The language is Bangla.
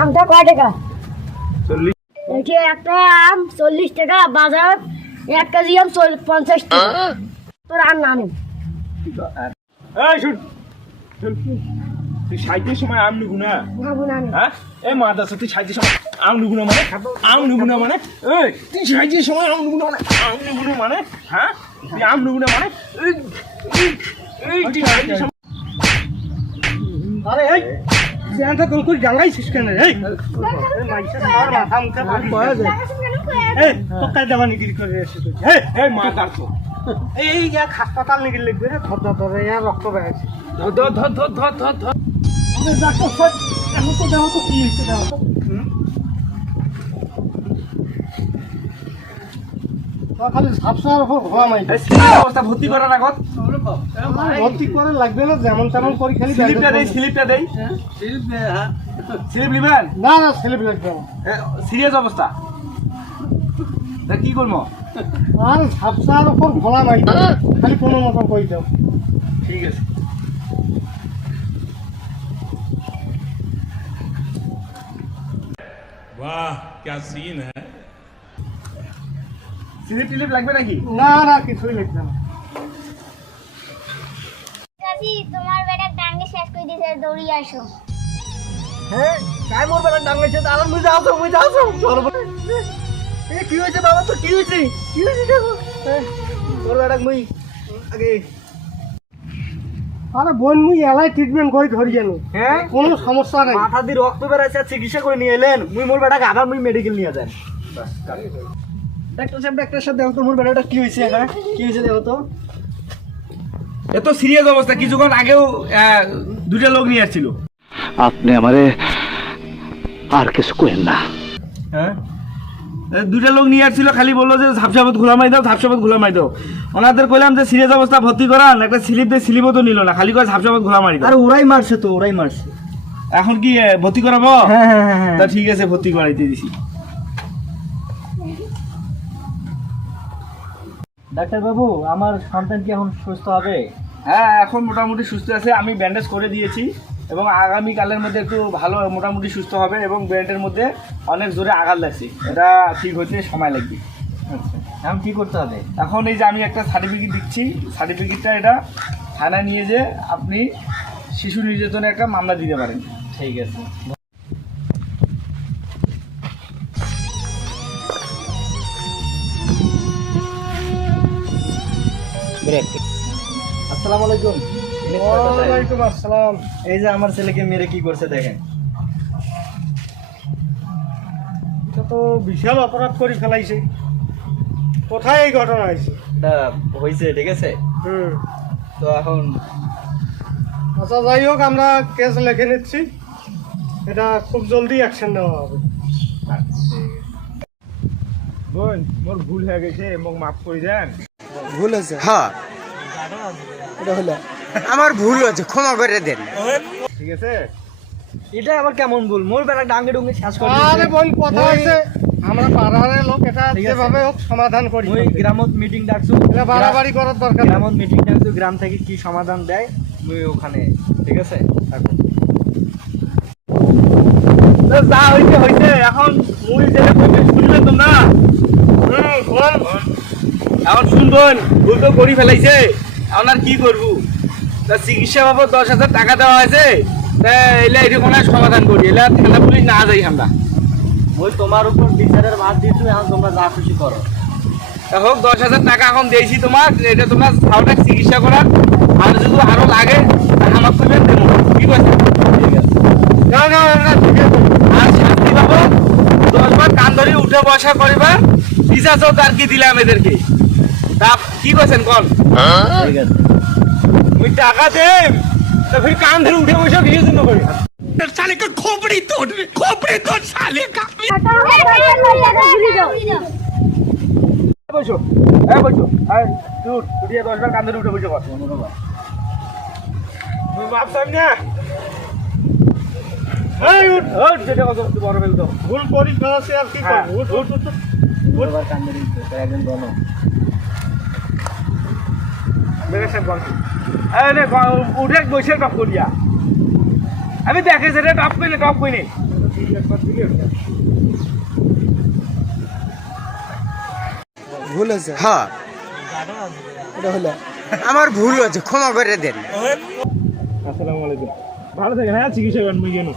আমটা কয় টাকা? 40। এটি একটা আম 40 টাকা, বাজার 1 কেজি আম 50 টাকা। তোর আর না নেই। এই শুন, তুই 60 সময় আম নিবু না? হ্যাঁ, এ মাদা তুই 60 সময় আম নিবু না মানে? আম নিবু না মানে? এই তুই 60 সময় আম নিবু না মানে? আম নিবু না মানে? হ্যাঁ, তুই আম নিবু না মানে? এই তুই 60 সময়। আরে এই জ্যানটা গোল করে জাঙ্গাইছিস কেন রে? এই মাইসা আর মাথা মুখে ভাগ করা যায়। এই তোকে দেওয়া নিগিরি করে এসে তুই। এই মাদার তো এই এক হাসপাতাল নিগিরি লিখবে রে, ধর ধরে আর রক্ত বেরাইছে। ধর ধর ধর ধর ধর ধর। আরে ডাক্তার স্যার, এখন তো দেখো তো কি হয়েছে দেখো তো। খালি ঝাপসার উপর ঘোয়া মাই অবস্থা ভর্তি করার আগত ভর্তি করে লাগবে না, যেমন তেমন করে খালি স্লিপটা দেই, স্লিপটা দেই। স্লিপ নিবেন? না না স্লিপ লাগবে না। সিরিয়াস অবস্থা, তা কি করবো? আর ঝাপসার উপর ঘোলা মাই খালি কোনো মতন করে দাও। ঠিক আছে। वाह क्या सीन है। স্লিপ টিলিপ লাগবে নাকি? না না কিছুই লাগবে না। চাচি তোমার বেটা টাঙ্গে শেষ করে দিয়েছে, দৌড়িয়ে আসো। হ্যাঁ কাই মোর বেলা ডাঙ্গাইছে, আর মুই যাও সর্ব এ কি হয়েছে বাবা, তো কি হয়েছে দেখো তোর বেটা মুই আগে। আরে বোন মুই এলাই ট্রিটমেন্ট করে ধরি জানো। হ্যাঁ কোনো সমস্যা নাই, মাথা দিয়ে রক্ত বেরাইছে, চিকিৎসা করে নিয়ে এলেন। মুই মোর বেটাকে আবার মুই মেডিকেল নিয়ে যান। ডাক্তার সাহেব দেখো তো মোর বেটাটা কি হয়েছে, এখানে কি হয়েছে দেখো তো। এত সিরিয়াস অবস্থা, কিছুক্ষণ আগেও দুটা লোক নিয়ে আসছিল। আপনি আমারে আর কিছু কইেন না। হ্যাঁ, দুটা লোক নিয়ে আসছিল, খালি বললো যে ঝাপসাপত ঘোলামাই দাও, ঝাপসাপত ঘোলামাই দাও। ওনাদের কইলাম যে সিরিয়াস অবস্থা ভর্তি করান, একটা স্লিপ দিয়ে স্লিপও তো নিল না, খালি করে ঝাপসাপত ঘোলামারি দাও। আরে ওরাই মারছে তো, ওরাই মারছে। এখন কি ভর্তি করাবো? হ্যাঁ তা ঠিক আছে, ভর্তি করাইতে দিছি। ডাক্তার বাবু, আমার সন্তান কি এখন সুস্থ হবে? হ্যাঁ, এখন মোটামুটি সুস্থ আছে, আমি ব্যান্ডেজ করে দিয়েছি এবং আগামীকালের মধ্যে একটু ভালো মোটামুটি সুস্থ হবে এবং ব্যান্ডের মধ্যে অনেক জোরে আঘাত লাগছে, এটা ঠিক হতে সময় লাগবে। আচ্ছা, এখন কি করতে হবে? এখন এই যে আমি একটা সার্টিফিকেট দিচ্ছি, সার্টিফিকেটটা এটা থানায় নিয়ে যে আপনি শিশু নির্যাতনে একটা মামলা দিতে পারেন। ঠিক আছে। আসসালামু আলাইকুম। ওয়ালাইকুম আসসালাম। এই যে আমার ছেলেকে মেরে কি করছে দেখেন। এটা তো বিশাল অপরাধ করে ফেলাইছে। কোথায় এই ঘটনা হয়েছে? হয়েছে, ঠিক আছে। তো এখন আচ্ছা যাই হোক, আমরা কেস লিখে নিচ্ছি, এটা খুব জলদি অ্যাকশন নেওয়া হবে। বোন, মোর ভুল হয়ে গেছে এবং মাফ করে দেন। ভুল হয়েছে? হ্যাঁ, এটা হলো আমার ভুল হয়েছে, ক্ষমা করে দেন। ঠিক আছে। এটা আবার কেমন ভুল? মোর বেলা ডাঙ্গে ডুঙ্গে শেষ করে আরে বোন, কথা হয়েছে, আমরা পাড়ার লোক, এটা ঠিক আছে। যেভাবে হোক সমাধান করি। মুই গ্রামত মিটিং ডাকছু, এটা বাড়াবাড়ি করার দরকার নেই। গ্রামত মিটিং ডাকছু, গ্রাম থেকে কি সমাধান দেয় মুই ওখানে, ঠিক আছে থাকো। যা হয়েছে হয়েছে, এখন মুই যেটা কইতে শুনবেন তোমরা। এখন শুনবেন, ভুল তো করি ফেলাইছে, এখন আর কি করবো? তা চিকিৎসা বাবদ 10,000 টাকা দেওয়া হয়েছে, তা এলে এটা কোনো সমাধান করি, এলে থানা পুলিশ না যাই আমরা। মুই তোমার উপর বিচারের ভাত দিছু, এখন তোমরা যা খুশি করো। তা হোক, 10,000 টাকা এখন দিয়েছি তোমার, এটা তোমরা ছাউটা চিকিৎসা করার, আর যদি আরো লাগে আমার করবেন দেবো, কি করছে? ঠিক আছে। না না না, ঠিক আছে। আর শাস্তি পাবো 10 বার কান ধরে উঠে বসা করিবার বিচার আর কি দিলাম এদেরকে, তা কি করছেন কল? ঠিক আছে। ওই টাকা দেব, তা ফির কান ধরে উঠে বসে কিছু জন্য করি। साले का खोपड़ी तोड़ साले का। বসো, হ্যাঁ বসো, হ্যাঁ উঠিয়ে 10 বার কান ধরে উঠে বসে কর। তুমি বাপ সাহেব না, এই উঠ, ওঠ, যেটা কত বড় বেল তো ভুল করি ফেলাছে, আর কি হ্যাঁ, করবো? উঠ, উঠ, উঠ, উঠ। এবার কান্দে দিচ্ছে, একজন বলো। মেরে সাহেব বল, এই নে উঠে বসে টপ করিয়া, আমি দেখে সেটা টপ কইনে ভুল হয়েছে হ্যাঁ এটা হলো আমার ভুল হয়েছে ক্ষমা করে দেন আসসালামু আলাইকুম ভালো থাকেন হ্যাঁ চিকিৎসা করেন মুই কেন